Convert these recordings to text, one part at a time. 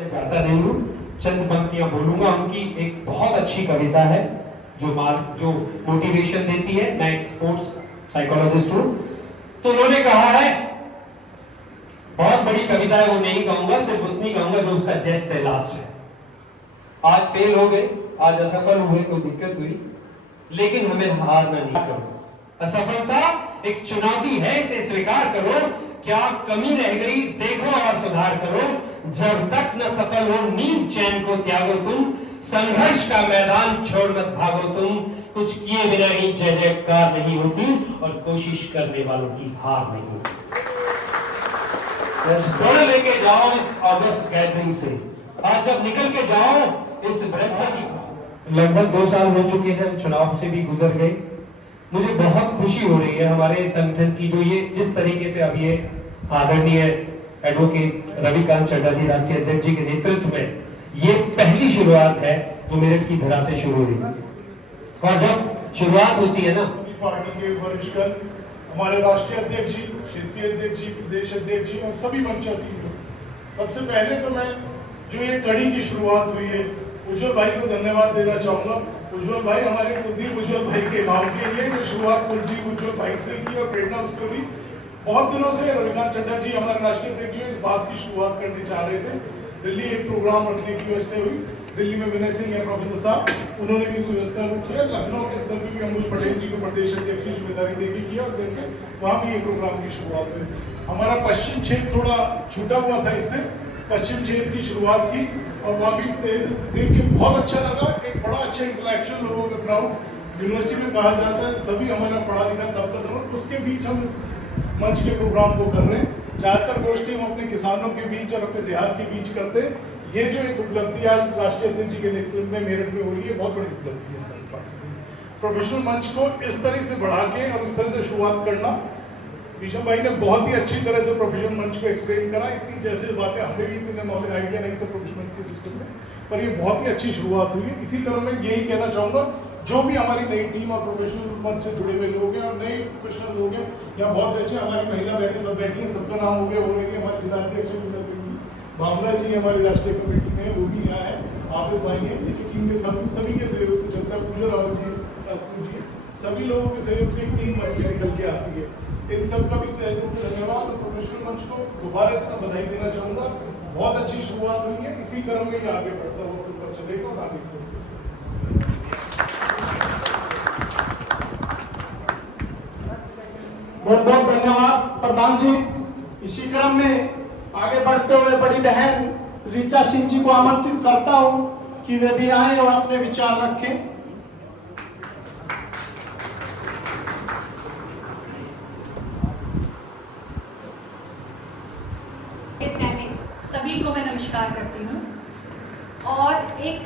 मैं जाता नहीं हूँ, चंद पंक्तियां बोलूंगा। उनकी एक बहुत अच्छी कविता है जो मोटिवेशन देती है। मैं एक स्पोर्ट्स साइकोलॉजिस्ट हूँ, तो उन्होंने कहा है, बहुत बड़ी कविता है, वो नहीं कहूंगा, सिर्फ उतनी कहूंगा जो उसका जेस्ट है, लास्ट है। आज फेल हो गए, आज असफल हुए, कोई दिक्कत हुई, लेकिन हमें हारना नहीं करो। असफलता एक चुनौती है, इसे स्वीकार करो। क्या कमी रह गई देखो और सुधार करो। जब तक न सफल हो नींद चैन को त्यागो तुम। संघर्ष का मैदान छोड़ मत भागो तुम। कुछ किए बिना ही जय जयकार नहीं होती, और कोशिश करने वालों की हार नहीं होती। प्रण लेके जाओ इस ऑगस्ट गैदरिंग से। आज जब निकल के जाओ इस बृहस्पति, लगभग 2 साल हो चुके हैं, चुनाव से भी गुजर गए। मुझे बहुत खुशी हो रही है हमारे संगठन की, जो ये जिस तरीके से अब ये आदरणीय एडवोकेट रविकांत चड्ढा जी, राष्ट्रीय अध्यक्ष जी के नेतृत्व में ये पहली शुरुआत है जो मेरठ की धरा से शुरू हुई। और जब शुरुआत होती है ना, पार्टी के वरिष्ठगण, हमारे राष्ट्रीय अध्यक्ष जी, क्षेत्रीय अध्यक्ष जी, प्रदेश अध्यक्ष जी और सभी मंचासीन लोग, सबसे पहले तो मैं जो ये कड़ी की शुरुआत हुई है, उज्जवल भाई को धन्यवाद देना चाहूंगा। उज्जवल भाई हमारे कुलदीप उज्जवल भाई के गांव के लिए ये शुरुआत कुलदीप उज्जवल भाई से की और प्रेरणा उसको दी। बहुत दिनों से रविकांत चड्ढा जी हमारे राष्ट्रीय अध्यक्ष जी इस बात की शुरुआत करने चाह रहे थे। दिल्ली एक प्रोग्राम रखने की व्यवस्था हुई, दिल्ली में विनय सिंह है प्रोफेसर साहब, उन्होंने भी इस व्यवस्था को किया। लखनऊ के स्तर पर भी अंबुज पटेल जी को प्रदेश अध्यक्ष की जिम्मेदारी देके किया और जिनके वहाँ भी ये प्रोग्राम की शुरुआत हुई। हमारा पश्चिम क्षेत्र थोड़ा छूटा हुआ था, इससे पश्चिम क्षेत्र की शुरुआत की और वहाँ भी देख के बहुत अच्छा लगा। एक बड़ा अच्छा इंटरेक्शन लोगों का क्राउड, यूनिवर्सिटी में कहा जाता है सभी हमारा पढ़ा लिखा तबका समझ, उसके बीच हम इस मंच के प्रोग्राम को कर रहे हैं। ज्यादातर गोष्ठी हम अपने किसानों के बीच और अपने देहात के बीच करते हैं। ये जो एक उपलब्धि आज राष्ट्रीय अध्यक्ष जी के नेतृत्व में मेरठ में हो रही है, बहुत बड़ी उपलब्धि है। प्रोफेशनल मंच को इस तरह से बढ़ा के और इस तरह से शुरुआत करना, विषम भाई ने बहुत ही अच्छी तरह से प्रोफेशनल मंच को एक्सप्लेन करा। इतनी जल्दी बातें हमें भी इतने नॉलेज आइडिया नहीं था प्रोफेशनल के सिस्टम में, पर ये बहुत ही अच्छी शुरुआत हुई है। इसी तरह मैं यही कहना चाहूँगा, जो भी हमारी नई टीम और प्रोफेशनल मंच से जुड़े हुए लोग हैं और नए प्रोफेशनल लोग हैं, यहाँ बहुत अच्छे हमारी महिला बहनें सब बैठी हैं, सबका नाम हो गया हो रही है। हमारे जिलाध्यक्ष विनय सिंह जी, बामला जी हमारी राष्ट्रीय कमेटी में, वो भी यहाँ है, आफिद भाई हैं, ये टीम के सभी के सहयोग से चलता है। पूजा रावत जी, राजपूत जी, सभी लोगों के सहयोग से एक टीम बन के निकल के आती है। इन सब का भी तहे दिल से धन्यवाद। और प्रोफेशनल मंच को दोबारा से मैं बधाई देना चाहूँगा। बहुत अच्छी शुरुआत हुई है, इसी क्रम में ये आगे बढ़ता हुआ ऊपर चलेगा और आगे से बहुत बहुत धन्यवाद प्रधान जी। इसी क्रम में आगे बढ़ते हुए बड़ी बहन ऋचा सिंह जी को आमंत्रित करता हूं कि वे भी आए और अपने विचार रखें। सभी को मैं नमस्कार करती हूँ। और एक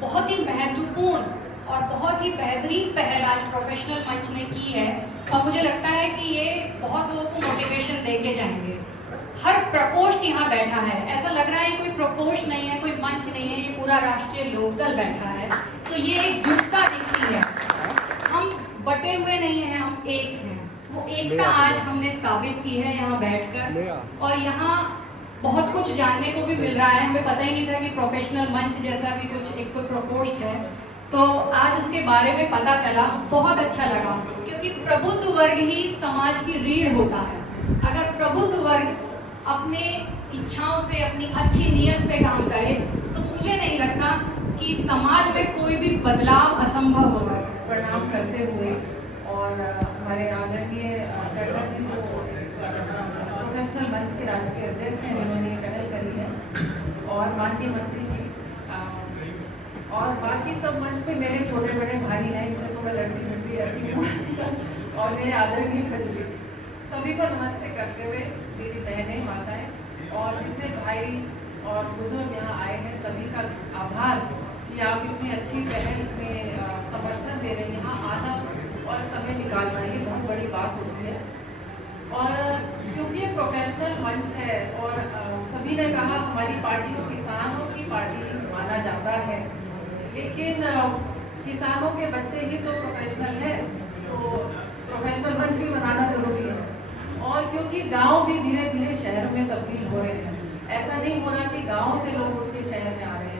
बहुत ही महत्वपूर्ण और बहुत ही बेहतरीन पहल आज प्रोफेशनल मंच ने की है, और मुझे लगता है कि ये बहुत लोगों को मोटिवेशन देके जाएंगे। हर प्रकोष्ठ यहाँ बैठा है, ऐसा लग रहा है कोई प्रकोष्ठ नहीं है, कोई मंच नहीं है, ये पूरा राष्ट्रीय लोकदल बैठा है। तो ये एक जुटता दिखती है, हम बटे हुए नहीं हैं, हम एक हैं। वो एकता आज हमने साबित की है यहाँ बैठकर, और यहाँ बहुत कुछ जानने को भी मिल रहा है। हमें पता ही नहीं था कि प्रोफेशनल मंच जैसा भी कुछ एक कोई प्रकोष्ठ है, तो आज उसके बारे में पता चला, बहुत अच्छा लगा। क्योंकि प्रबुद्ध वर्ग ही समाज की रीढ़ होता है। अगर प्रबुद्ध वर्ग अपने इच्छाओं से, अपनी अच्छी नीयत से काम करे, तो मुझे नहीं लगता कि समाज में कोई भी बदलाव असंभव हो सकता है। प्रणाम करते हुए, और हमारे आदरणीय चड्ढा जी जो प्रोफेशनल मंच के राष्ट्रीय अध्यक्ष हैं, जिन्होंने पहल करी है, और माननीय मंत्री जी और बाकी सब मंच पे मेरे छोटे बड़े भाई हैं, इनसे तो मैं लड़ती मिलती रहती हूँ और मेरे आदरणीय खजूरी, सभी को नमस्ते करते हुए, मेरी बहनें, माताएं और जितने भाई और बुजुर्ग यहाँ आए हैं, सभी का आभार कि आप इतनी अच्छी पहल में समर्थन दे रहे हैं। यहाँ आना और समय निकालना ये बहुत बड़ी बात होती है। और क्योंकि ये प्रोफेशनल मंच है और सभी ने कहा हमारी पार्टी को किसानों की पार्टी माना जाता है, लेकिन किसानों के बच्चे ही तो प्रोफेशनल है, तो प्रोफेशनल मंच भी बनाना जरूरी है। और क्योंकि गांव भी धीरे धीरे शहर में तब्दील हो रहे हैं, ऐसा नहीं हो रहा कि गांव से लोग उठ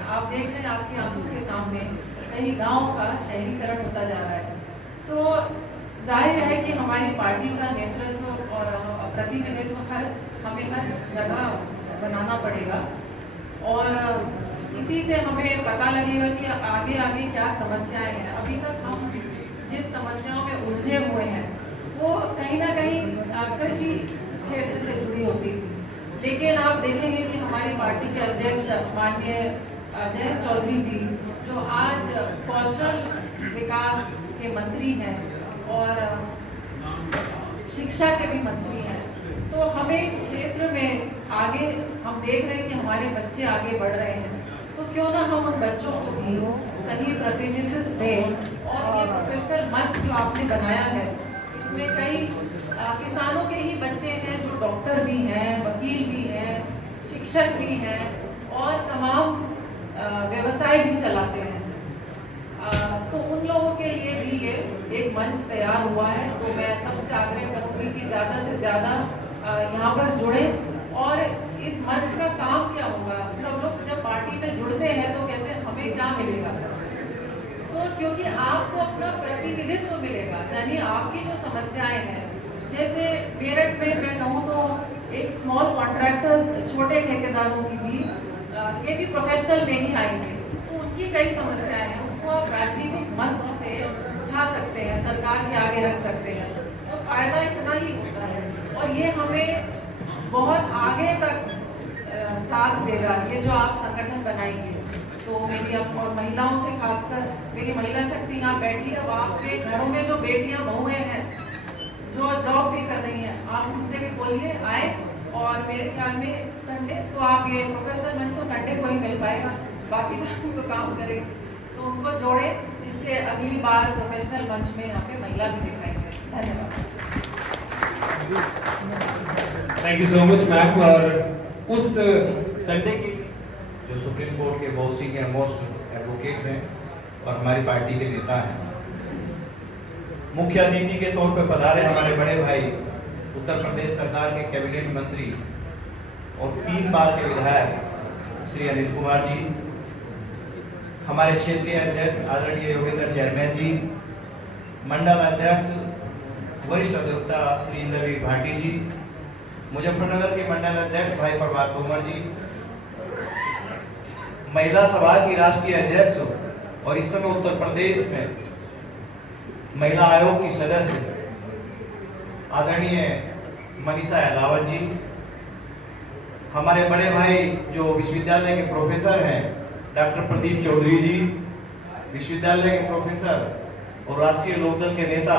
आप देख रहे हैं आपकी आंखों के सामने कई गांव का शहरीकरण होता जा रहा है। तो जाहिर है कि हमारी पार्टी का नेतृत्व और प्रतिनिधित्व हमें हर जगह बनाना पड़ेगा और इसी से हमें पता लगेगा कि आगे आगे क्या समस्याएं हैं। अभी तक हम जिन समस्याओं में उलझे हुए हैं वो कहीं ना कहीं कृषि क्षेत्र से जुड़ी होती थी, लेकिन आप देखेंगे कि हमारी पार्टी के अध्यक्ष माननीय जयंत चौधरी जी जो आज कौशल विकास के मंत्री हैं और शिक्षा के भी मंत्री हैं, तो हमें इस क्षेत्र में आगे हम देख रहे हैं कि हमारे बच्चे आगे बढ़ रहे हैं, तो क्यों ना हम उन बच्चों को भी सही प्रतिनिधित्व दें। और ये प्रोफेशनल मंच जो आपने बनाया है इसमें कई किसानों के ही बच्चे हैं जो डॉक्टर भी हैं, वकील भी हैं, शिक्षक भी हैं और तमाम व्यवसाय भी चलाते हैं। तो उन लोगों के लिए भी ये एक मंच तैयार हुआ है। तो मैं सबसे आग्रह करूंगी कि ज़्यादा से ज़्यादा यहाँ पर जुड़े। और इस मंच का काम क्या होगा, सब लोग जब पार्टी में जुड़ते हैं तो कहते हैं हमें क्या मिलेगा, तो क्योंकि आपको अपना प्रतिनिधित्व मिलेगा, यानी आपकी जो समस्याएं हैं, जैसे मेरठ में मैं कहूँ तो एक स्मॉल कॉन्ट्रैक्टर्स, छोटे ठेकेदारों की भी ये भी प्रोफेशनल में ही आएंगे, तो उनकी कई समस्याएं हैं, उसको आप राजनीतिक मंच से उठा सकते हैं, सरकार के आगे रख सकते हैं, तो फायदा इतना ही होता है। और ये हमें बहुत आगे तक साथ देगा ये जो आप संगठन बनाएंगे। तो मेरी अब और महिलाओं से खासकर मेरी महिला शक्ति यहाँ बैठी है, अब आपके घरों में जो बेटियाँ बहुएं हैं जो जॉब भी कर रही हैं, आप उनसे भी बोलिए आए। और मेरे ख्याल में संडे तो आप ये प्रोफेशनल मंच तो संडे को ही मिल पाएगा, बाकी तो काम करेंगे, तो उनको जोड़े जिससे अगली बार प्रोफेशनल मंच में यहाँ पे महिला भी दिखाई जाए। धन्यवाद। Thank you so much ma'am. और उस संडे के जो सुप्रीम कोर्ट के बहुत सीनियर मोस्ट एडवोकेट हैं और हमारी पार्टी के नेता हैं, मुख्य अतिथि के तौर पर पधारे हमारे बड़े भाई उत्तर प्रदेश सरकार के कैबिनेट मंत्री और 3 बार के विधायक श्री अनिल कुमार जी, हमारे क्षेत्रीय अध्यक्ष आदरणीय योगेंद्र चेयरमैन जी, मंडल अध्यक्ष वरिष्ठ अधिवक्ता श्री इंद्रवीर भाटी जी, मुजफ्फरनगर के मंडल अध्यक्ष भाई प्रभात तोमर जी, महिला सभा की राष्ट्रीय अध्यक्ष और इस समय उत्तर प्रदेश में महिला आयोग की सदस्य आदरणीय मनीषा अहलावत जी, हमारे बड़े भाई जो विश्वविद्यालय के प्रोफेसर हैं डॉक्टर प्रदीप चौधरी जी, विश्वविद्यालय के प्रोफेसर और राष्ट्रीय लोकदल के नेता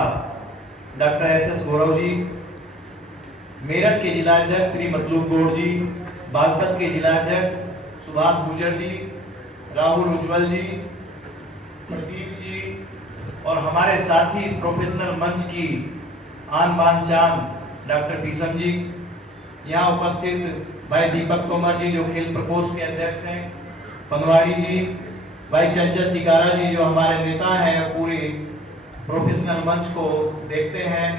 डॉक्टर एस गौरव जी, मेरठ के जिला अध्यक्ष श्री मतलूब गौड़ जी, बागपत के जिला अध्यक्ष सुभाष गुजर जी, राहुल उज्जवल जी, प्रदीप जी और हमारे साथी इस प्रोफेशनल मंच की आन बान शान डॉक्टर बीसम जी, यहाँ उपस्थित भाई दीपक तोमर जी जो खेल प्रकोष्ठ के अध्यक्ष हैं, पनवाड़ी जी, भाई चंचल चिकारा जी जो हमारे नेता हैं, पूरे प्रोफेशनल मंच को देखते हैं,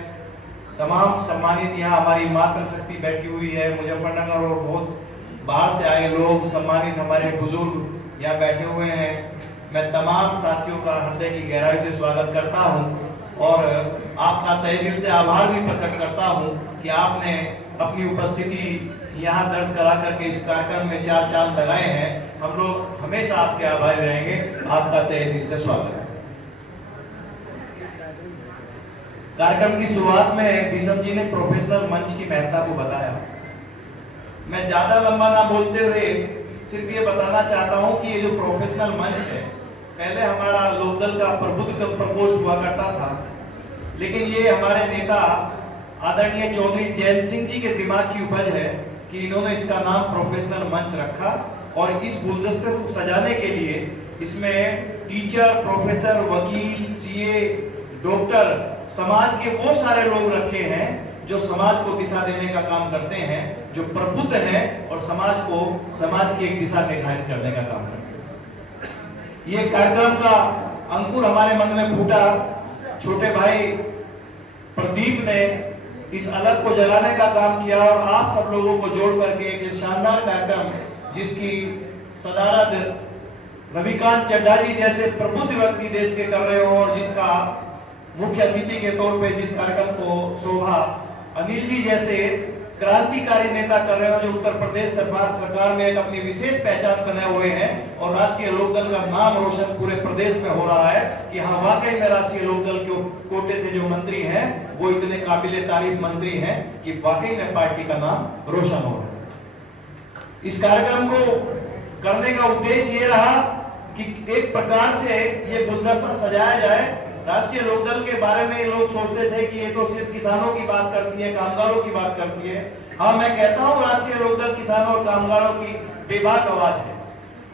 तमाम सम्मानित यहाँ हमारी मातृशक्ति बैठी हुई है, मुजफ्फरनगर और बहुत बाहर से आए लोग, सम्मानित हमारे बुजुर्ग यहाँ बैठे हुए हैं। मैं तमाम साथियों का हृदय की गहराई से स्वागत करता हूँ और आपका तहे दिल से आभार भी प्रकट करता हूँ कि आपने अपनी उपस्थिति यहाँ दर्ज करा करके इस कार्यक्रम में 4 चांद लगाए हैं। हम लोग हमेशा आपके आभारी रहेंगे। आपका तहे दिल से स्वागत है। कार्यक्रम की शुरुआत में बीसम जी ने प्रोफेशनल मंच की महत्ता को बताया। मैं ज्यादा लंबा ना बोलते हुए सिर्फ ये बताना चाहता हूँ कि ये जो प्रोफेशनल मंच है, पहले हमारा लोकदल का प्रबुद्ध प्रकोष्ठ हुआ करता था, लेकिन ये हमारे नेता आदरणीय चौधरी जयंत सिंह जी के दिमाग की उपज है कि इन्होंने इसका नाम प्रोफेशनल मंच रखा और इस गुलदस्ते को सजाने के लिए इसमें टीचर, प्रोफेसर, वकील, सीए, डॉक्टर, समाज के वो सारे लोग रखे हैं जो समाज को दिशा देने का काम करते हैं, जो प्रबुद्ध हैं और समाज की एक दिशा निर्धारित करने का काम करते हैं। ये कार्यक्रम का अंकुर हमारे मन में फूटा। छोटे भाई प्रदीप ने इस अलग को जगाने का काम किया और आप सब लोगों को जोड़ करके एक शानदार कार्यक्रम जिसकी सदारत रविकांत चड्ढा जी जैसे प्रबुद्ध व्यक्ति देश के कर रहे हो, और जिसका मुख्य अतिथि के तौर पे जिस कार्यक्रम को शोभा अनिल जी जैसे क्रांतिकारी नेता कर रहे हो, जो उत्तर प्रदेश सरकार में एक अपनी विशेष पहचान बनाए हुए हैं, और राष्ट्रीय लोकदल का नाम रोशन पूरे प्रदेश में हो रहा है कि हाँ वाकई में राष्ट्रीय लोकदल के कोटे से जो मंत्री हैं वो इतने काबिले तारीफ मंत्री हैं कि वाकई में पार्टी का नाम रोशन हो रहा है। इस कार्यक्रम को करने का उद्देश्य ये रहा कि एक प्रकार से ये गुलदस्ता सजाया जाए। राष्ट्रीय लोकदल के बारे में लोग सोचते थे कि ये तो सिर्फ किसानों की बात करती है, कामगारों की बात करती है। हाँ, मैं कहता हूँ राष्ट्रीय लोकदल किसानों और कामगारों की बेबाक आवाज है।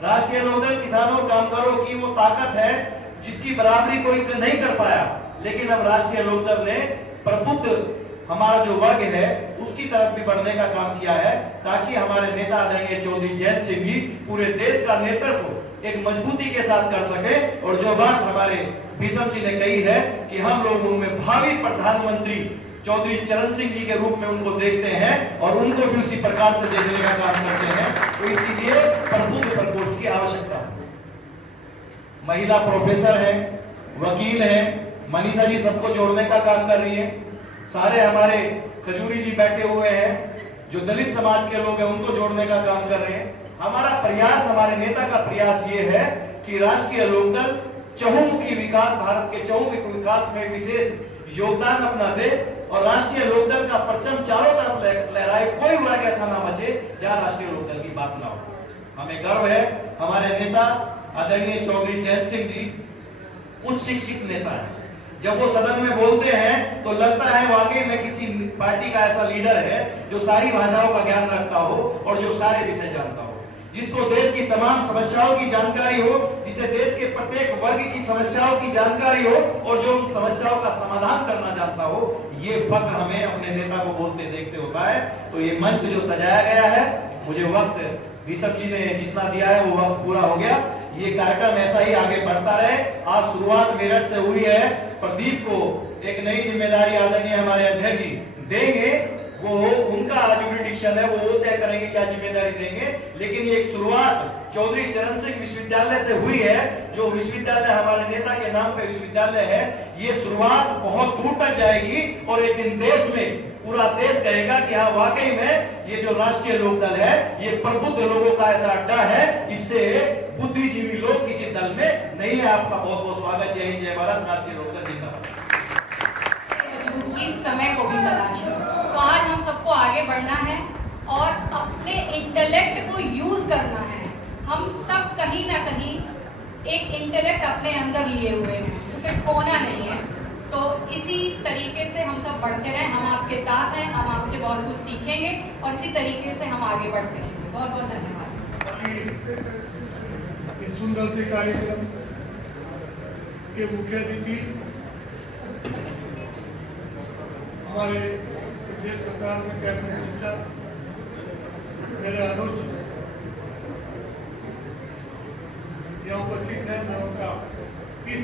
राष्ट्रीय लोकदल किसानों और कामगारों की वो ताकत है जिसकी बराबरी कोई नहीं कर पाया, लेकिन अब राष्ट्रीय लोकदल ने प्रबुद्ध हमारा जो वर्ग है उसकी तरफ भी बढ़ने का काम किया है, ताकि हमारे नेता आदरणीय चौधरी जयंत सिंह जी पूरे देश का नेतृत्व एक मजबूती के साथ कर सके। और जो बात हमारे भीषम जी ने कही है कि हम लोग उनमें भावी प्रधानमंत्री चौधरी चरण सिंह जी के रूप में उनको देखते हैं और उनको भी उसी प्रकार से देखने का काम करते हैं, तो इसीलिए प्रबुद्ध प्रकोष्ठ की आवश्यकता है। महिला प्रोफेसर है, वकील है, मनीषा जी सबको जोड़ने का काम कर रही है। सारे हमारे खजूरी जी बैठे हुए हैं जो दलित समाज के लोग हैं, उनको जोड़ने का काम कर रहे हैं। हमारा प्रयास, हमारे नेता का प्रयास ये है कि राष्ट्रीय लोकदल चहुमुखी विकास, भारत के चहुमुखी विकास में विशेष योगदान अपना दे और राष्ट्रीय लोकदल का परचम चारों तरफ लहराए। कोई वर्ग ऐसा ना बचे जहां राष्ट्रीय लोकदल की बात ना हो। हमें गर्व है हमारे नेता आदरणीय चौधरी जयंत सिंह जी उच्च शिक्षित नेता है। जब वो सदन में बोलते हैं तो लगता है वाकई में किसी पार्टी का ऐसा लीडर है जो सारी भाषाओं का ज्ञान रखता हो और जो सारे विषय जानता हो, जिसको देश की तमाम समस्याओं की जानकारी हो, जिसे देश के प्रत्येक वर्ग की समस्याओं की जानकारी हो और जो समस्याओं का समाधान करना जानता हो। ये फक्र हमें अपने नेता को बोलते देखते होता है। तो ये मंच जो सजाया गया है, मुझे वक्त भीषम जी ने जितना दिया है वो वक्त पूरा हो गया। ये कार्यक्रम ऐसा ही आगे बढ़ता रहे। आज शुरुआत मेरठ से हुई है। प्रदीप को एक नई जिम्मेदारी आदरणीय हमारे अध्यक्ष जी देंगे, वो उनका जुरिडिक्शन है, वो तय करेंगे क्या जिम्मेदारी देंगे। लेकिन ये एक शुरुआत चौधरी चरण सिंह विश्वविद्यालय से हुई है, जो विश्वविद्यालय हमारे नेता के नाम पे विश्वविद्यालय है। ये शुरुआत बहुत दूर तक जाएगी और एक दिन देश में पूरा देश कहेगा कि हाँ वाकई में ये जो राष्ट्रीय लोकदल है ये प्रबुद्ध लोगों का ऐसा अड्डा है, इससे बुद्धिजीवी लोग किसी दल में नहीं है। आपका बहुत बहुत स्वागत। जय हिंद, जय भारत। राष्ट्रीय लोकदल जिंदाबाद। की समय को भी तलाश है। तो आज हम सबको आगे बढ़ना है और अपने इंटेलेक्ट को यूज करना है। हम सब कहीं ना कहीं एक इंटेलेक्ट अपने अंदर लिए हुए हैं, उसे खोना नहीं है। तो इसी तरीके से हम सब बढ़ते रहें। हम आपके साथ हैं, हम आपसे बहुत कुछ सीखेंगे और इसी तरीके से हम आगे बढ़ते रहेंगे। बहुत बहुत धन्यवाद। इस सुंदर से कार्यक्रम के मुख्य अतिथि हमारे प्रदेश सरकार में कैबिनेट मिनिस्टर मेरे अनुज यहाँ उपस्थित है। मैं उनका इस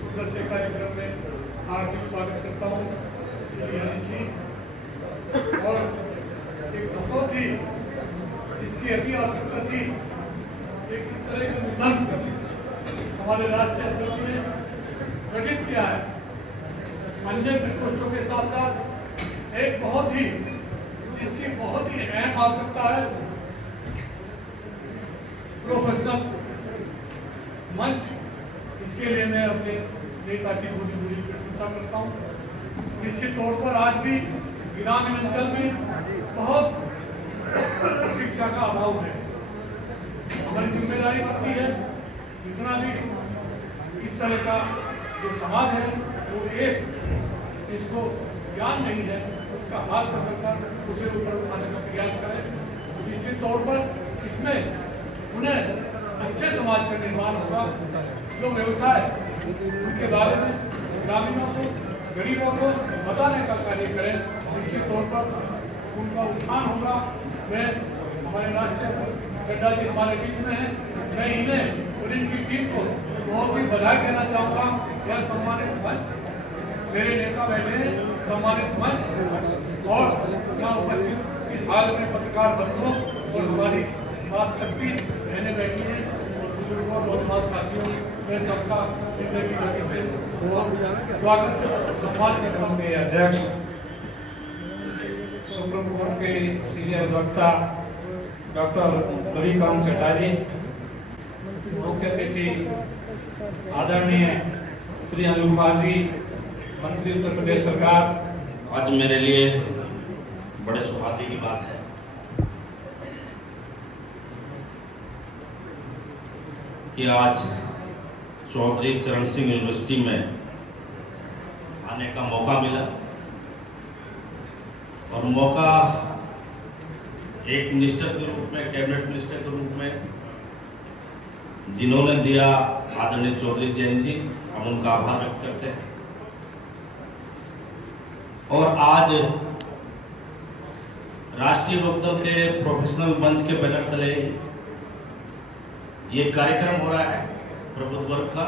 सुंदर से कार्यक्रम में हार्दिक स्वागत करता हूँ श्री अनिल जी। और एक बहुत ही जिसकी अति आवश्यकता थी, एक इस तरह का मिशन हमारे राष्ट्रीय अध्यक्ष ने गठित किया है। अन्य प्रकोष्ठों के साथ साथ एक बहुत ही जिसकी बहुत ही अहम आवश्यकता है, प्रोफेशनल मंच। इसके लिए मैं अपने नेता की पूरी प्रशंसा करता हूँ। निश्चित तौर पर आज भी ग्रामीण अंचल में बहुत शिक्षा का अभाव है। हमारी जिम्मेदारी बनती है जितना भी इस तरह का जो समाज है वो एक जिसको ज्ञान नहीं है उसका हाथ पकड़कर उसे ऊपर उठाने का प्रयास करें। निश्चित तौर पर इसमें उन्हें अच्छे समाज का निर्माण होगा। जो व्यवसाय उनके बारे में ग्रामीणों को, गरीबों को बताने का कार्य करें, निश्चित तौर पर उनका उत्थान होगा। मैं हमारे राष्ट्रीय गड्ढा जी हमारे बीच में हैं, मैं इन्हें और इनकी टीम को बहुत ही बधाई देना चाहूँगा। यह सम्मानित मंच, मेरे नेता बैठे हैं, सम्मानित मंच और यहाँ उपस्थित इस हाल में पत्रकार बंधुओं और हमारी मातृशक्ति बहनें बैठी हैं और बुजुर्गों मैं सबका हृदय की गति से स्वागत और सम्मान करता हूँ। के अध्यक्ष, सुप्रीम कोर्ट के सीनियर वक्ता डॉक्टर रविकांत चटर्जी, मुख्य अतिथि आदरणीय श्री अनिल कुमार जी, मंत्री उत्तर प्रदेश सरकार। आज मेरे लिए बड़े सौभाग्य की बात है कि आज चौधरी चरण सिंह यूनिवर्सिटी में आने का मौका मिला, और मौका एक मिनिस्टर के रूप में, कैबिनेट मिनिस्टर के रूप में जिन्होंने दिया, आदरणीय चौधरी जैन जी, हम उनका आभार व्यक्त करते हैं। और आज राष्ट्रीय लोकदल के प्रोफेशनल मंच के बैनर तले ये कार्यक्रम हो रहा है प्रबुद्ध वर्ग का।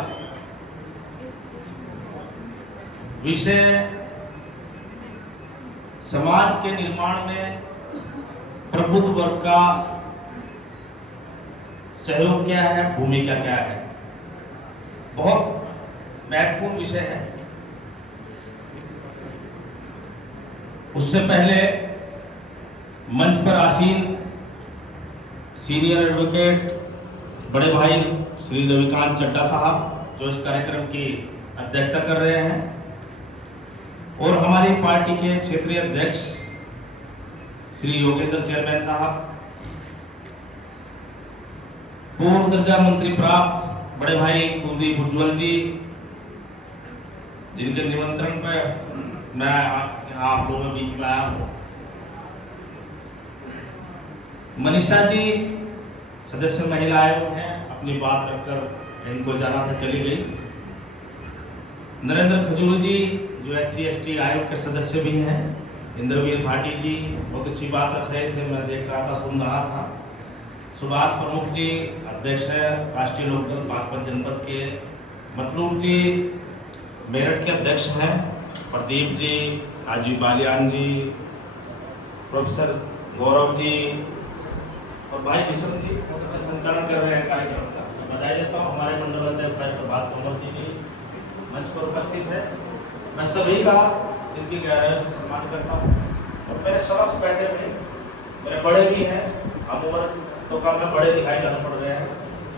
विषय समाज के निर्माण में प्रबुद्ध वर्ग का सहयोग क्या है, भूमिका क्या है। बहुत महत्वपूर्ण विषय है। उससे पहले मंच पर आसीन सीनियर एडवोकेट बड़े भाई श्री रविकांत चड्ढा साहब, जो इस कार्यक्रम की अध्यक्षता कर रहे हैं, और हमारी पार्टी के क्षेत्रीय अध्यक्ष श्री योगेंद्र चेयरमैन साहब, पूर्व दर्जा मंत्री प्राप्त बड़े भाई कुलदीप उज्ज्वल जी, जिनके निमंत्रण पर मैं यहाँ आप लोगों के बीच में आया हूँ, मनीषा जी सदस्य महिला आयोग हैं, अपनी बात रखकर इनको जाना था, चली गई। नरेंद्र खजूरी जी जो SC/ST आयोग के सदस्य भी हैं, इंद्रवीर भाटी जी बहुत अच्छी बात रख रहे थे, मैं देख रहा था, सुन रहा था। सुभाष प्रमुख जी अध्यक्ष है राष्ट्रीय लोकदल बागपत जनपद के। मतलूब जी मेरठ के अध्यक्ष हैं। प्रदीप जी, राजीव बालियान जी, प्रोफेसर गौरव जी और भाई विष्णु जी बहुत अच्छा संचालन कर रहे हैं कार्यक्रम का। बधाई देता हूँ। हमारे मंडल अध्यक्ष भाई प्रभात कमल जी भी मंच पर उपस्थित है। मैं सभी का दिल की गहराइयों से सम्मान करता हूँ। और मेरे समक्ष बैठे हुए मेरे बड़े भी हैं, हम उम्र तो कम में बड़े दिखाई ज्यादा पड़ रहे हैं।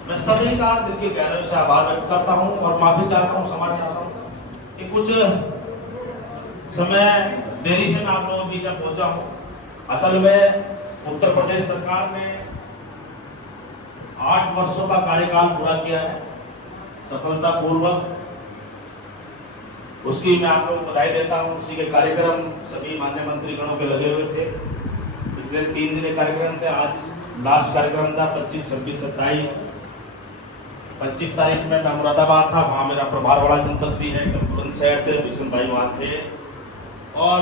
मैं सभी का दिल की गहराइयों से आभार व्यक्त करता हूँ और माफी चाहता हूँ, क्षमा चाहता हूँ कि कुछ समय देरी से मैं आप लोगों के बीच में पहुंचा हूँ। असल में उत्तर प्रदेश सरकार ने 8 वर्षों का कार्यकाल पूरा किया है सफलतापूर्वक। उसकी मैं आप लोगों को बधाई देता हूँ। उसी के कार्यक्रम सभी माननीय मंत्रीगणों के लगे हुए थे। पिछले 3 दिन कार्यक्रम थे। आज लास्ट कार्यक्रम था 25, 26, 27। 25 तारीख में मैं मुरादाबाद था, वहाँ मेरा प्रभार वाला जनपद भी है, बुलंदशहर थे, विष्णु भाई वहाँ थे। और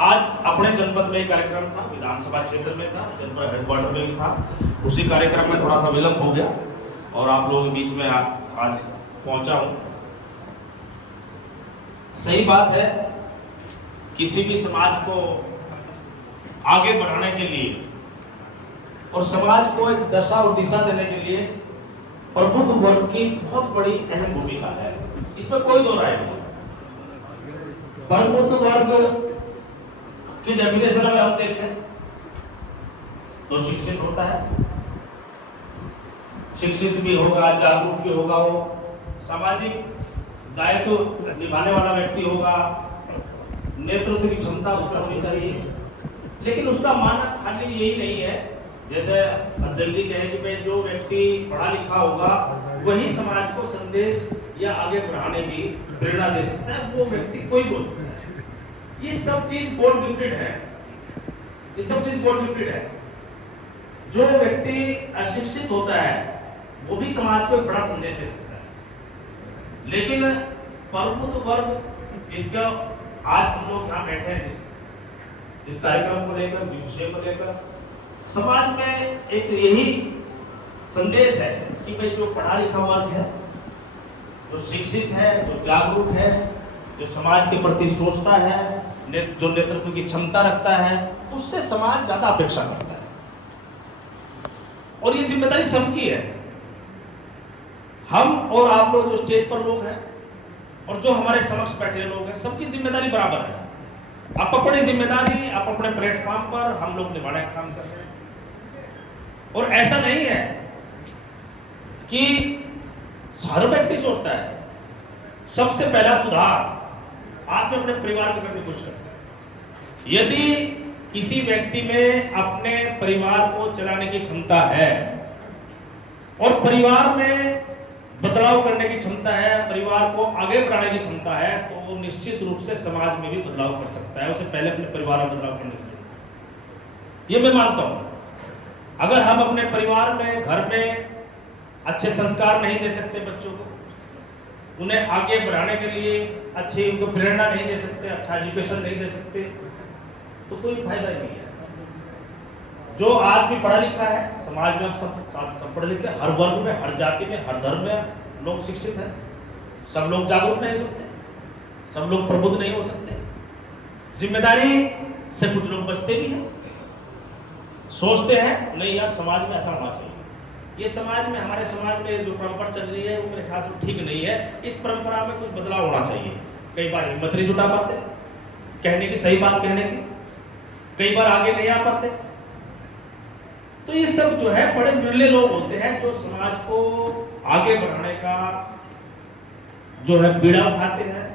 आज अपने जनपद में कार्यक्रम था, विधानसभा क्षेत्र में था, जनपद हेडक्वार्टर में भी था। उसी कार्यक्रम में थोड़ा सा विलंब हो गया और आप लोगों के बीच में आज पहुंचा हूं। सही बात है, किसी भी समाज को आगे बढ़ाने के लिए और समाज को एक दशा और दिशा देने के लिए प्रबुद्ध वर्ग की बहुत बड़ी अहम भूमिका है, इसमें कोई दो राय नहीं। प्रबुद्ध वर्ग की डेफिनेशन अगर हम देखें तो शिक्षित होता है, शिक्षित भी होगा, जागरूक भी होगा, वो सामाजिक दायित्व निभाने वाला व्यक्ति होगा, नेतृत्व की क्षमता उसमें होनी चाहिए। लेकिन उसका मानक खाली यही नहीं है, जैसे अध्यक्ष जी कहे कि भाई जो व्यक्ति पढ़ा लिखा होगा वही समाज को संदेश या आगे बढ़ाने की प्रेरणा दे सकता है, वो व्यक्ति कोई हो सकता है। ये सब चीज गॉड गिफ्टेड है, ये सब चीज गॉड गिफ्टेड है। जो व्यक्ति अशिक्षित होता है वो भी समाज को एक बड़ा संदेश दे सकता है। लेकिन प्रबुद्ध वर्ग जिसका आज हम लोग यहाँ बैठे हैं, जिस कार्यक्रम को लेकर, जिस विषय को लेकर, समाज में एक यही संदेश है कि भाई जो पढ़ा लिखा वर्ग है, जो शिक्षित है, जो जागरूक है, जो समाज के प्रति सोचता है, जो नेतृत्व की क्षमता रखता है, उससे समाज ज्यादा अपेक्षा करता है। और ये जिम्मेदारी सबकी है। हम और आप लोग जो स्टेज पर लोग हैं और जो हमारे समक्ष बैठे लोग हैं, सबकी जिम्मेदारी बराबर है। आप अपनी जिम्मेदारी आप अपने प्लेटफॉर्म पर, हम लोग निभाने का काम कर रहे हैं। और ऐसा नहीं है कि हर व्यक्ति सोचता है सबसे पहला सुधार आप में अपने परिवार में करने की कोशिश करता है। यदि किसी व्यक्ति में अपने परिवार को चलाने की क्षमता है और परिवार में बदलाव करने की क्षमता है, परिवार को आगे बढ़ाने की क्षमता है, तो निश्चित रूप से समाज में भी बदलाव कर सकता है। उसे पहले अपने परिवार में बदलाव करने की जरूरत है, ये मैं मानता हूं। अगर हम अपने परिवार में, घर में अच्छे संस्कार नहीं दे सकते बच्चों को, उन्हें आगे बढ़ाने के लिए अच्छी उनको प्रेरणा नहीं दे सकते, अच्छा एजुकेशन नहीं दे सकते, तो कोई फायदा नहीं है। जो आज भी पढ़ा लिखा है, समाज में अब सब पढ़े लिखे, हर वर्ग में, हर जाति में, हर धर्म में लोग शिक्षित हैं। सब लोग जागरूक नहीं हो सकते, सब लोग प्रबुद्ध नहीं हो सकते। जिम्मेदारी से कुछ लोग बचते भी हैं, सोचते हैं नहीं यार समाज में ऐसा होना चाहिए। ये समाज में, हमारे समाज में जो परंपरा चल रही है वो मेरे ख्याल से ठीक नहीं है। इस परंपरा में कुछ बदलाव होना चाहिए। कई बार हिम्मत नहीं जुटा पाते कहने की, सही बात कहने की, कई बार आगे नहीं आ पाते। तो ये सब जो है बड़े विरले लोग होते हैं जो समाज को आगे बढ़ाने का जो है बीड़ा उठाते हैं।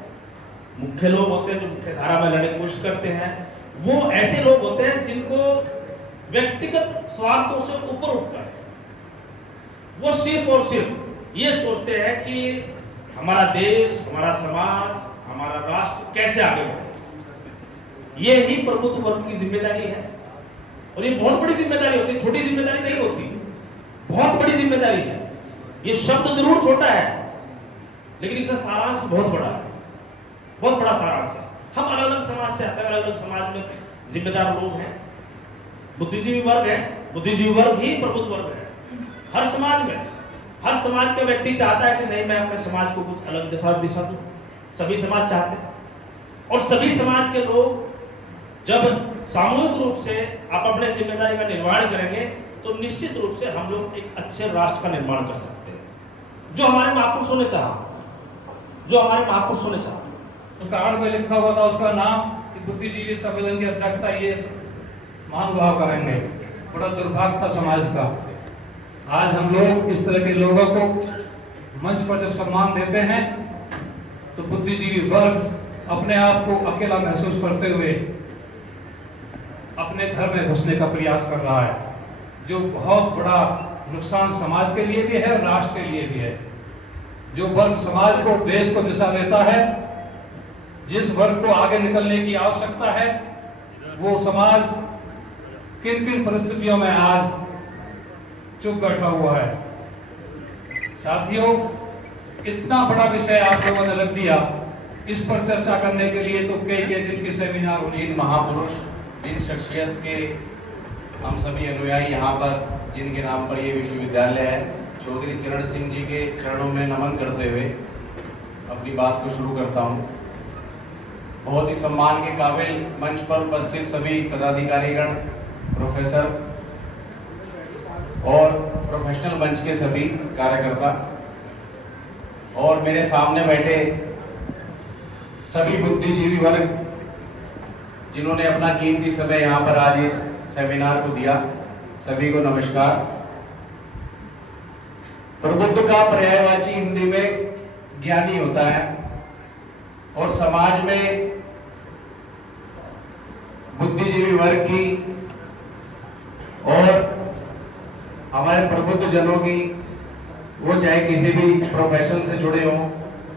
मुख्य लोग होते हैं जो मुख्य धारा में लड़ने की कोशिश करते हैं। वो ऐसे लोग होते हैं जिनको व्यक्तिगत स्वार्थों से ऊपर उठकर वो सिर्फ और सिर्फ ये सोचते हैं कि हमारा देश, हमारा समाज, हमारा राष्ट्र कैसे आगे बढ़े। ये ही प्रबुद्ध वर्ग की जिम्मेदारी है और ये बहुत बड़ी जिम्मेदारी होती है, छोटी जिम्मेदारी नहीं होती, बहुत बड़ी जिम्मेदारी है। ये शब्द जरूर छोटा है लेकिन इसका सारांश बहुत बड़ा है, बहुत बड़ा सारांश है। हम अलग अलग समाज से आते हैं, अलग अलग समाज में जिम्मेदार लोग हैं, बुद्धिजीवी वर्ग है, बुद्धिजीवी वर्ग ही प्रबुद्ध वर्ग है। हर समाज में, हर समाज का व्यक्ति चाहता है कि नहीं मैं अपने समाज को कुछ अलग दिशा दूं। सभी समाज चाहते हैं और सभी समाज के लोग जब सामूहिक रूप से आप अपने जिम्मेदारी का निर्वहन करेंगे तो निश्चित रूप से हम लोग एक अच्छे राष्ट्र का निर्माण कर सकते हैं जो हमारे महापुरुषों ने चाहा, जो हमारे महापुरुषों ने चाहा। तो कार्ड में लिखा हुआ था उसका नाम कि बुद्धिजीवी सम्मेलन की अध्यक्षता ये महानुभाव करेंगे। बड़ा दुर्भाग्य था समाज का। आज हम लोग इस तरह के लोगों को मंच पर जब सम्मान देते हैं तो बुद्धिजीवी वर्ग अपने आप को अकेला महसूस करते हुए अपने घर में घुसने का प्रयास कर रहा है, जो बहुत बड़ा नुकसान समाज के लिए भी है और राष्ट्र के लिए भी है। जो वर्ग समाज को, देश को दिशा देता है, जिस वर्ग को आगे निकलने की आवश्यकता है, वो समाज किन किन परिस्थितियों में आज चुप बैठा हुआ है। साथियों, इतना बड़ा विषय आप लोगों ने रख दिया, इस पर चर्चा करने के लिए तो कई दिन के सेमिनार हुए। जिन महापुरुष, जिन शख्सियत के हम सभी अनुयायी यहाँ पर, जिनके नाम पर ये विश्वविद्यालय है, चौधरी चरण सिंह जी के चरणों में नमन करते हुए अपनी बात को शुरू करता हूँ। बहुत ही सम्मान के काबिल मंच पर उपस्थित सभी पदाधिकारीगण, प्रोफेसर और प्रोफेशनल मंच के सभी कार्यकर्ता और मेरे सामने बैठे सभी बुद्धिजीवी वर्ग जिन्होंने अपना कीमती समय यहाँ पर आज इस सेमिनार को दिया, सभी को नमस्कार। प्रबुद्ध का पर्यायवाची हिंदी में ज्ञानी होता है और समाज में बुद्धिजीवी वर्ग की और हमारे प्रबुद्ध जनों की, वो चाहे किसी भी प्रोफेशन से जुड़े हों,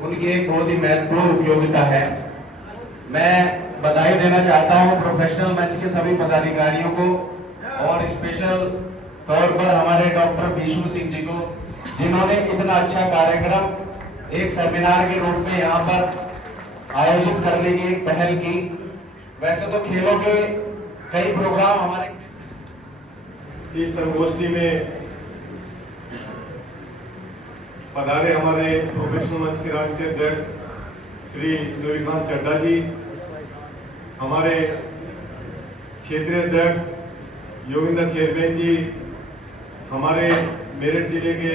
उनकी एक बहुत ही महत्वपूर्ण उपयोगिता है। मैं बधाई देना चाहता हूं प्रोफेशनल मंच के सभी पदाधिकारियों को और स्पेशल तौर पर हमारे डॉक्टर भीष्म सिंह जी को, जिन्होंने इतना अच्छा कार्यक्रम एक सेमिनार के रूप में यहाँ पर आयोजित करने की एक पहल की। वैसे तो खेलों के कई प्रोग्राम हमारे इस संगोष्ठी में पधारे हमारे प्रोफेशनल मंच के राष्ट्रीय अध्यक्ष श्री नूरीखान चड्डा जी, हमारे क्षेत्रीय अध्यक्ष योगिंदर चेयरमैन जी, हमारे मेरठ जिले के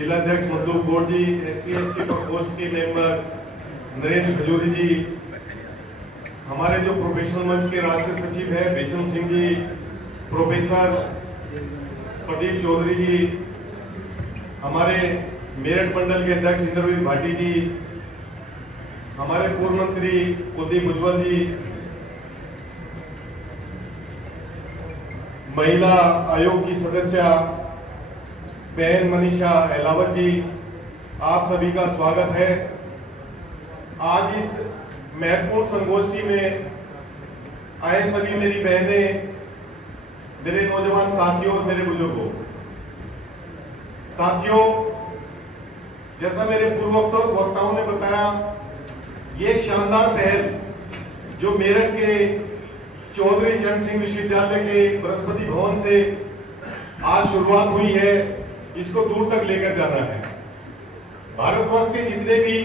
जिलाध्यक्ष मतलूब गौड़ जी, SC/ST प्रकोष्ठ के मेंबर नरेंद्र खजूरी जी, हमारे जो प्रोफेशनल मंच के राष्ट्रीय सचिव है बेशम सिंह जी, प्रोफेसर प्रदीप चौधरी जी, हमारे मेरठ मंडल के अध्यक्ष इंद्रवीर भाटी जी, हमारे पूर्व मंत्री कुलदीप उज्ज्वल जी, महिला आयोग की सदस्य बहन मनीषा अहलावत जी, आप सभी का स्वागत है। आज इस महत्वपूर्ण संगोष्ठी में आए सभी मेरी बहनें, मेरे नौजवान साथियों और मेरे बुजुर्गों, साथियों, जैसा मेरे पूर्व वक्ताओं ने बताया, ये एक शानदार पहल जो मेरठ के चौधरी चरण सिंह विश्वविद्यालय के बृहस्पति भवन से आज शुरुआत हुई है, इसको दूर तक लेकर जाना है। भारतवर्ष के जितने भी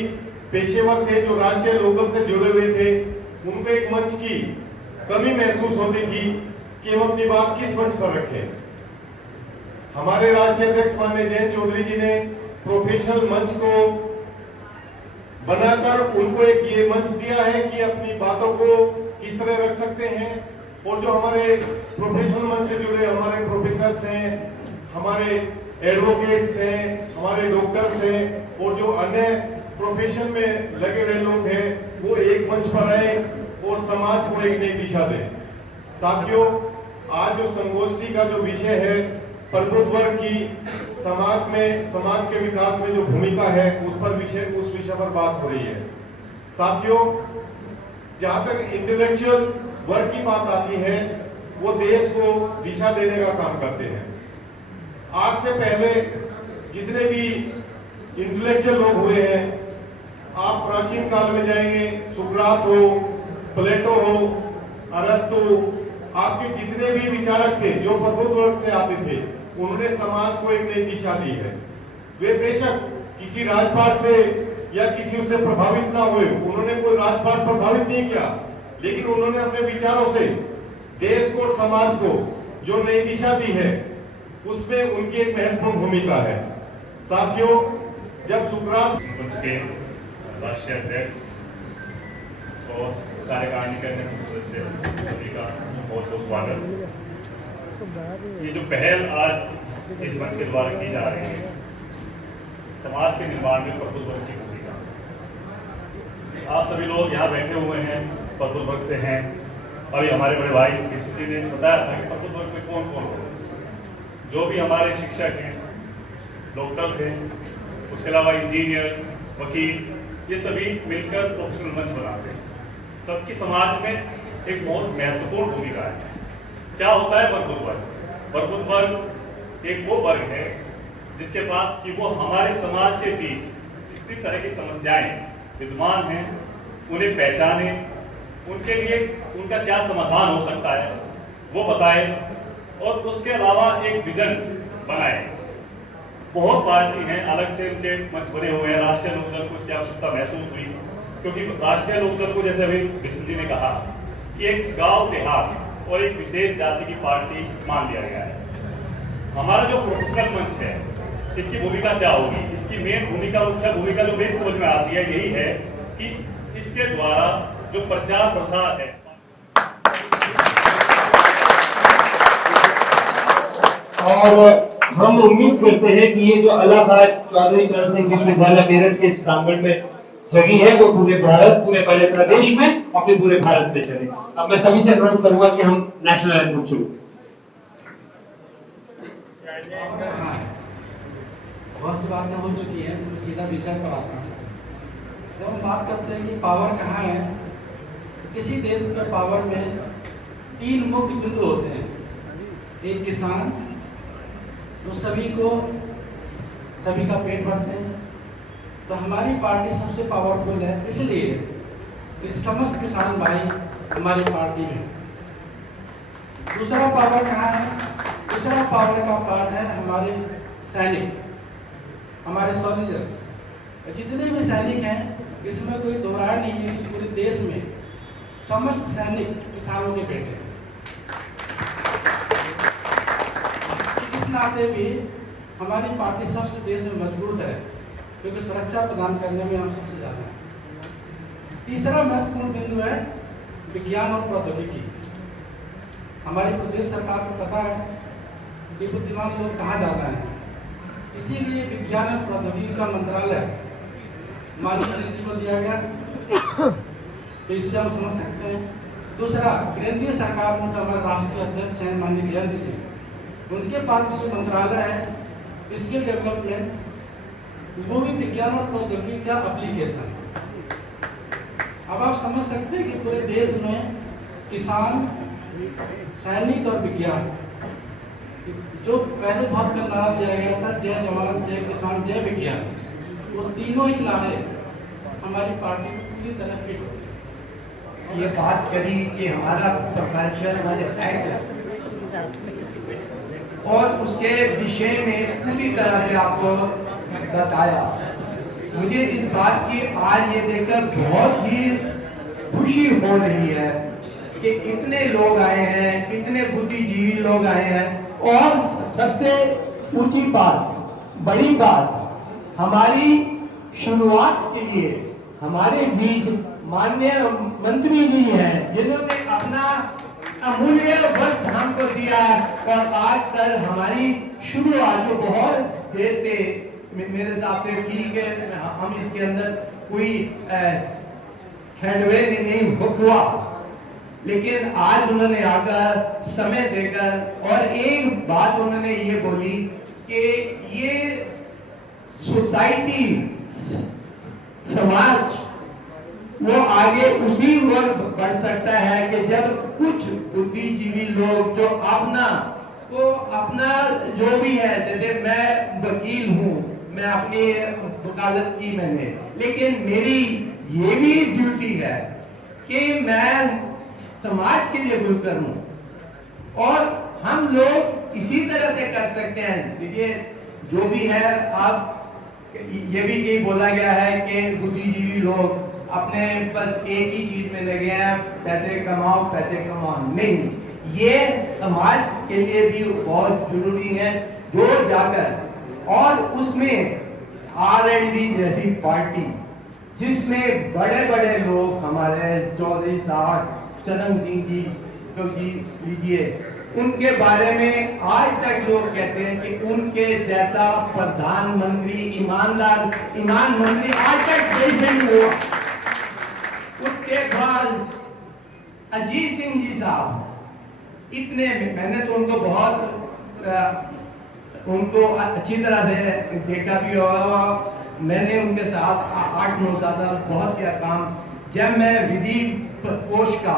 पेशेवर थे जो राष्ट्रीय लोकदल से जुड़े हुए थे, उनको एक मंच की कमी महसूस होती थी कि हम अपनी बात किस मंच पर रखें। हमारे राष्ट्रीय अध्यक्ष माननीय जयंत चौधरी जी ने प्रोफेशनल मंच को बनाकर उनको एक ये मंच दिया है कि अपनी बातों को किस तरह रख सकते हैं, और जो हमारे प्रोफेशनल मंच से जुड़े हमारे प्रोफेसर्स हैं, हमारे एडवोकेट्स हैं, हमारे डॉक्टर्स हैं और जो अन्य प्रोफेशन में लगे हुए लोग हैं, वो एक मंच पर आए और समाज को एक नई दिशा दें। साथियों, आज जो संगोष्ठी का जो विषय है प्रबुद्ध वर्ग की समाज में, समाज के विकास में जो भूमिका है, उस विषय पर बात हो रही है। साथियों, जहां तक इंटेलेक्चुअल वर्ग की बात आती है, वो देश को दिशा देने का काम करते हैं। आज से पहले जितने भी इंटेलेक्चुअल लोग हुए हैं, आप प्राचीन काल में जाएंगे, सुकरात हो, प्लेटो हो, अरस्तु, आपके जितने भी विचारक थे जो प्रबुद्ध वर्ग से आते थे, उन्होंने समाज को एक नई दिशा दी है। वे बेशक किसी राजपाट से या किसी से प्रभावित ना हुए, उन्होंने कोई राजपाट प्रभावित नहीं किया, लेकिन उन्होंने अपने विचारों से देश को और समाज को जो नई दिशा दी है, उसमें उनकी एक महत्वपूर्ण भूमिका है। साथियों, जब सुकरात के राष्ट्रीय अध्यक्ष और कार्यकारिणी के अन्य सदस्य सभी का बहुत बहुत स्वागत। ये जो पहल आज इस मंच के द्वारा की जा रही है, समाज के निर्माण में प्रबुद्ध वर्ग की भूमिका। आप सभी लोग यहाँ बैठे हुए हैं, प्रबुद्ध वर्ग से हैं। अभी हमारे बड़े भाई केशव जी ने बताया था कि प्रबुद्ध वर्ग में कौन कौन हो, जो भी हमारे शिक्षक हैं, डॉक्टर्स हैं, उसके अलावा इंजीनियर्स, वकील, ये सभी मिलकर प्रोफेशनल मंच बनाते हैं। सबकी समाज में एक बहुत महत्वपूर्ण भूमिका है। क्या होता है प्रबुद्ध वर्ग? प्रबुद्ध वर्ग एक वो वर्ग है जिसके पास कि वो हमारे समाज के बीच जितनी तरह की समस्याएं विद्यमान हैं, उन्हें पहचाने, उनके लिए उनका क्या समाधान हो सकता है वो बताए, और उसके अलावा एक विजन बनाए। बहुत पार्टी हैं, अलग से उनके मंच बने हुए हैं। राष्ट्रीय लोकदल को इसकी आवश्यकता महसूस हुई, क्योंकि राष्ट्रीय लोकदल को, जैसे अभी बिस्मिल जी ने कहा, कि एक गांव देहात और एक विशेष जाति की पार्टी मान लिया गया है। हमारा जो प्रोफेशनल मंच है, इसकी भूमिका क्या होगी? इसकी मेन भूमिका, मुख्य भूमिका जो मेरी समझ में आती है, यही है कि इसके द्वारा जो प्रचार प्रसार है, और हम उम्मीद करते हैं कि ये जो इलाहाबाद चौधरी चरण सिंह विश्वविद्यालय मेरठ के इस प्रांगण में जगह है, वो पूरे भारत, पूरे पहले प्रदेश में और फिर पूरे भारत में चले। अब मैं सभी से अनुरोध करूंगा कि हम नेशनल एंथम शुरू। बहुत सी बातें हो चुकी हैं, तो सीधा विषय पर आता हूँ। जब हम बात करते हैं कि पावर कहाँ है, किसी देश के पावर में 3 मुख्य बिंदु होते हैं। एक किसान, जो सभी का पेट भरते हैं, तो हमारी पार्टी सबसे पावरफुल है, इसलिए कि समस्त किसान भाई हमारी पार्टी में है। दूसरा पावर कहाँ है? दूसरा पावर का पार्ट है हमारे सैनिक, हमारे सोल्जर्स। जितने भी सैनिक हैं, इसमें कोई दो राय नहीं है कि पूरे देश में समस्त सैनिक किसानों के बेटे हैं। इस नाते भी हमारी पार्टी सबसे देश में मजबूत है, क्योंकि सुरक्षा प्रदान करने में हम सबसे ज़्यादा हैं। तीसरा महत्वपूर्ण बिंदु है विज्ञान और प्रौद्योगिकी। हमारी प्रदेश सरकार को पता है कि बुद्धिमान लोग कहाँ ज़्यादा हैं, इसीलिए विज्ञान और प्रौद्योगिकी का मंत्रालय माननीय जी को दिया गया, तो इससे हम समझ सकते हैं। दूसरा, केंद्रीय सरकार में जो हमारे राष्ट्रीय अध्यक्ष हैं माननीय जयंत जी, उनके पास भी जो मंत्रालय है स्किल डेवलपमेंट, वो भी विज्ञान और प्रौद्योगिकी का एप्लीकेशन। अब आप समझ सकते हैं कि पूरे देश में किसान, सैनिक और विज्ञान, जो पहले बहुत कम नारा दिया गया था, जय जवान जय किसान जय विज्ञान, वो तीनों ही नारे हमारी पार्टी पूरी तरह फिट हो गई। ये बात करी कि हमारा प्रोफेशनल एक्ट है और उसके विषय में पूरी तरह से आपको बताया। मुझे इस बात की आज ये देखकर बहुत ही खुशी हो रही है कि इतने लोग आए हैं, इतने बुद्धिजीवी लोग आए हैं, और सबसे ऊंची बात, बड़ी बात, हमारी शुरुआत के लिए हमारे बीच माननीय मंत्री जी हैं, जिन्होंने अपना अमूल्य वक्त हमको दिया और आज तक हमारी शुरुआत जो बहुत देर से मेरे हिसाब से ठीक है, हम इसके अंदर कोई हेडवे नहीं हुआ, लेकिन आज उन्होंने आकर समय देकर और एक बात उन्होंने ये बोली कि ये सोसाइटी, समाज वो आगे उसी वक्त बढ़ सकता है कि जब कुछ बुद्धिजीवी लोग जो अपना जो भी है, जैसे मैं वकील हूँ, मैं अपनी वकालत की मैंने, लेकिन मेरी ये भी ड्यूटी है कि मैं समाज के लिए कुछ करूं, और हम लोग इसी तरह से कर सकते हैं। देखिए जो भी है, अब ये भी यही बोला गया है कि बुद्धिजीवी लोग अपने बस एक ही चीज में लगे हैं, पैसे कमाओ पैसे कमाओ। नहीं, ये समाज के लिए भी बहुत जरूरी है, जो जाकर और उसमें R&D जैसी पार्टी, जिसमें बड़े बड़े लोग हमारे चौधरी साहब, चरण सिंह जी को जी लीजिए, उनके बारे में आज तक लोग कहते हैं कि उनके जैसा प्रधानमंत्री, ईमानदार मंत्री आज तक देश में नहीं हुआ। उसके बाद अजीत सिंह जी साहब, इतने मैंने तो उनको बहुत उनको अच्छी तरह से देखा भी होगा, मैंने उनके साथ 8-9 साल बहुत किया काम। जब मैं विधि कोष का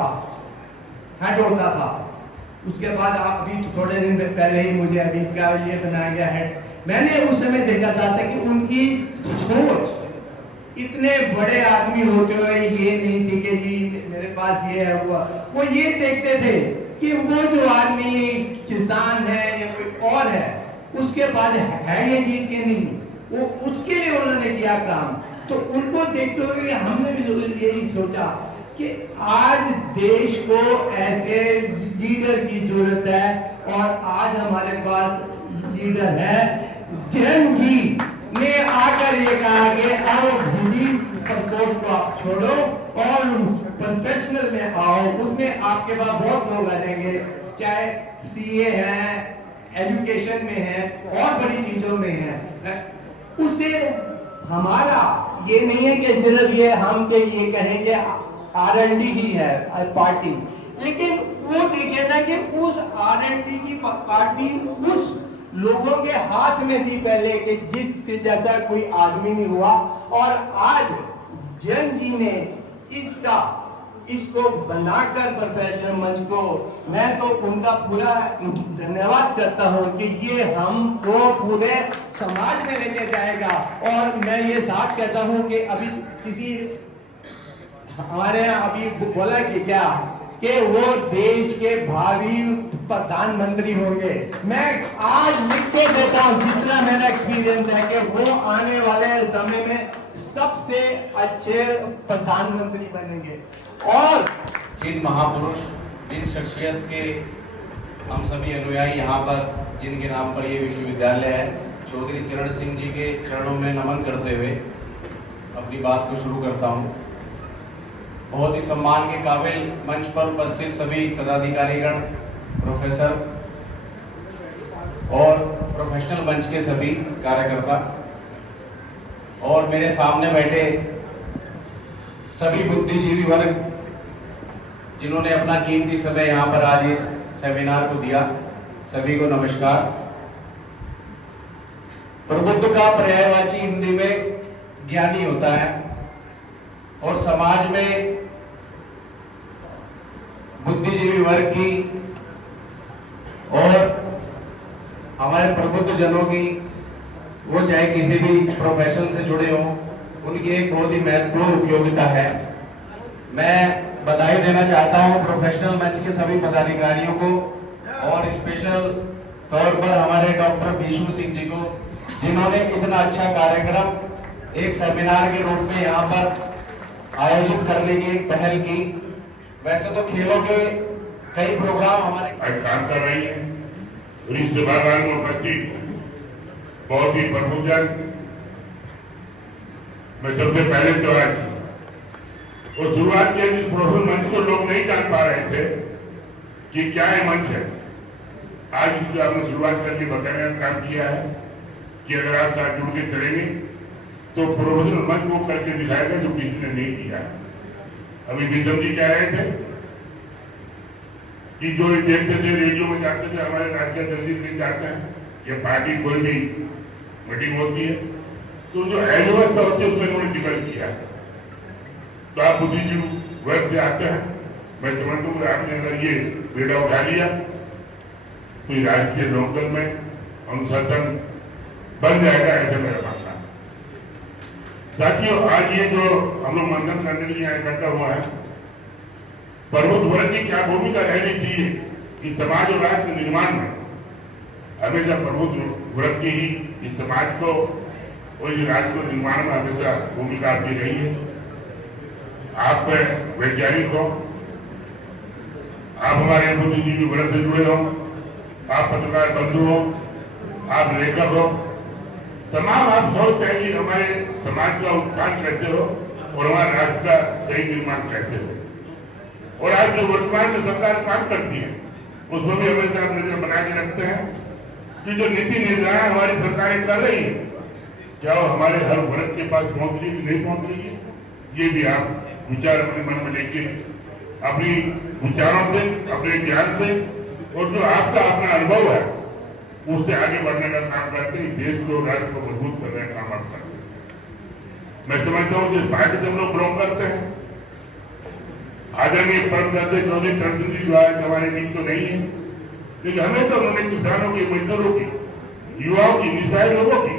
हेड होता था, उसके बाद अभी थोड़े दिन पहले ही मुझे अभी इसका ये बनाया गया है, मैंने उस समय देखा था कि उनकी सोच, इतने बड़े आदमी होते हुए ये नहीं थी कि जी मेरे पास ये है वो ये देखते थे कि वो जो आदमी किसान है या कोई और है, उसके पास है ये चीज के नहीं, वो उसके लिए उन्होंने किया काम। तो उनको देखते हुए हमने भी यही सोचा कि आज देश को ऐसे लीडर की जरूरत है, और आज हमारे पास लीडर है। जयंत जी ने आकर ये कहा कि अब हिंदी प्रकोप को आप छोड़ो और प्रोफेशनल में आओ, उसमें आपके पास बहुत लोग आ जाएंगे, चाहे CA हैं, एजुकेशन में है और बड़ी चीजों में है। उसे हमारा ये नहीं है कि सिर्फ ये हम के ये कहें कि R&D ही है पार्टी, लेकिन वो देखिए ना कि उस R&D की पार्टी उस लोगों के हाथ में थी पहले, कि जिस जैसा कोई आदमी नहीं हुआ, और आज जयंत जी ने इसको बनाकर प्रोफेशनल मंच को, मैं तो उनका पूरा धन्यवाद करता हूं कि ये हमको पूरे समाज में लेके जाएगा। और मैं ये साथ कहता हूं कि अभी किसी हमारे यहाँ अभी बोला कि क्या कि वो देश के भावी प्रधानमंत्री होंगे। मैं आज लिख के देता हूं, जितना मेरा एक्सपीरियंस है, कि वो आने वाले समय में सबसे अच्छे प्रधानमंत्री बनेंगे। और जिन महापुरुष, जिन शख्सियत के हम सभी अनुयायी यहाँ पर, जिनके नाम पर ये विश्वविद्यालय है, चौधरी चरण सिंह जी के चरणों में नमन करते हुए अपनी बात को शुरू करता हूं। बहुत ही सम्मान के काबिल मंच पर उपस्थित सभी पदाधिकारीगण, प्रोफेसर और प्रोफेशनल मंच के सभी कार्यकर्ता और मेरे सामने बैठे सभी बुद्धिजीवी वर्ग जिन्होंने अपना कीमती समय यहाँ पर आज इस सेमिनार को दिया, सभी को नमस्कार। प्रबुद्ध का पर्यायवाची हिंदी में ज्ञानी होता है और समाज में बुद्धिजीवी वर्ग की और हमारे प्रबुद्ध जनों की, वो चाहे किसी भी प्रोफेशन से जुड़े हों, उनकी एक बहुत ही महत्वपूर्ण उपयोगिता है। मैं बधाई देना चाहता हूं प्रोफेशनल मंच के सभी पदाधिकारियों को और स्पेशल तौर पर हमारे डॉक्टर विष्णु सिंह जी को, जिन्होंने इतना अच्छा कार्यक्रम एक सेमिनार के रूप में यहाँ पर आयोजित करने की एक पहल की। वैसे तो खेलों के कई प्रोग्राम हमारे काम कर रही है। इस सभागार में उपस्थित बहुत ही प्रबुद्धजन, मैं सबसे पहले तो आज और शुरुआत किया जिस प्रोफेशनल मंच को लोग नहीं जान पा रहे थे कि क्या है मंच है, आज इसको आपने शुरुआत करके बताने का काम किया है कि अगर आप साथ जुड़ के चलेंगे तो प्रोफेशनल मंच वो करके दिखाएगा जो किसी ने नहीं किया। अभी विषम जी कह रहे थे कि जो देखते थे रेडियो में जाते थे, हमारे राज्य जल्दी नहीं जाते हैं या पार्टी कोई भी मीटिंग होती है तो जो अव्यवस्था होती है उसमें उन्होंने जिक्र किया। तो आप बुद्धिजीवी वर्ग से आते हैं, मैं समझता हूँ आपने अगर ये बेड़ा उठा लिया तो ये राष्ट्रीय लोकदल में अनुशासन बन जाएगा, ऐसा मेरा मानना है। साथियों, आज ये जो हम लोग मंथन करने के लिए यहाँ इकट्ठा हुआ है, प्रबुद्ध वर्ग की क्या भूमिका रहनी चाहिए कि समाज और राष्ट्र के निर्माण में हमेशा प्रबुद्ध वर्ग की ही इस समाज को और इस राष्ट्र को निर्माण में हमेशा भूमिका आती रही है। आप वैज्ञानिक हो, आप हमारे बुद्धिजीवी वर्ग से जुड़े हो, आप पत्रकार बंधु हो, आप लेखक हो, तमाम आप सोचते हैं कि हमारे समाज का उत्थान कैसे हो और हमारे राष्ट्र का सही निर्माण कैसे हो। और आज जो वर्तमान में सरकार काम करती है उसमें भी हमेशा हम नजर बना के रखते हैं कि जो नीति निर्धारण हमारी सरकारें कर रही है क्या वो हमारे हर वर्ग के पास पहुंच रही है कि नहीं पहुंच रही है, ये भी आप विचार अपने मन में लेके अपनी विचारों से, अपने ज्ञान से और जो आपका अपना अनुभव है उससे आगे बढ़ने का काम करते हैं, देश को, राज्य को मजबूत करने का काम आप करते हैं। मैं समझता हूँ जिस पार्टी से हम लोग बिलोंग करते हैं, आदरणीय परम चौधरी चरण सिंह जी हमारे बीच तो नहीं है, लेकिन हमें तो उन्होंने किसानों की, मजदूरों की, युवाओं की, निस्सहाय लोगों की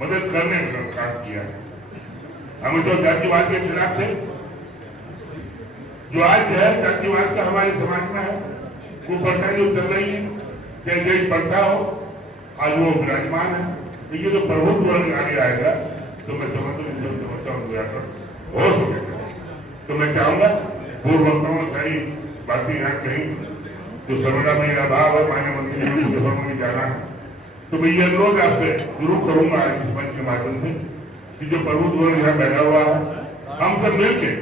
मदद करने का काम किया। हम तो जातिवाद के खिलाफ थे, जो आज है जातिवाद का हमारे समाज में है, वो प्रथा जो चल रही है, चाहे देश प्रथा हो, आज वो विराजमान है। लेकिन तो प्रबुद्ध वर्ग आगे आएगा तो मैं समझता हूँ इन सब समस्याओं को हो सकेगा। तो मैं चाहूंगा पूर्व वक्ताओं में सारी बातें यहाँ कहीं जो समय का मेरा अभाव है, माननीय मंत्री जी को में जाना है, तो मैं ये अनुरोध आपसे जरूर करूंगा आज इस मंच के माध्यम से कि जो प्रबुद्ध वर्ग यहाँ बैठा हुआ है, हम सब मिलके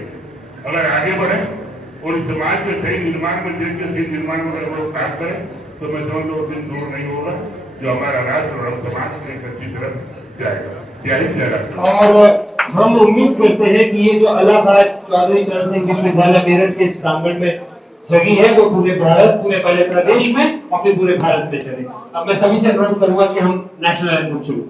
अगर आगे बढ़े और इस समाज के सही निर्माण में, देश के सही निर्माण में अगर वो लोग काम करें तो मैं समझता हूँ दिन दूर नहीं होगा जो हमारा राष्ट्र और हम समाज में एक अच्छी तरफ जाएगा। जय हिंद, जय राष्ट्र। और हम उम्मीद करते हैं कि ये जो इलाहाबाद चौधरी चरण सिंह विश्वविद्यालय मेरठ के इस प्रांगण में जगी है वो पूरे भारत, पूरे पहले प्रदेश में और फिर पूरे भारत में चले। अब मैं सभी से अनुरोध करूंगा कि हम नेशनल एंथम शुरू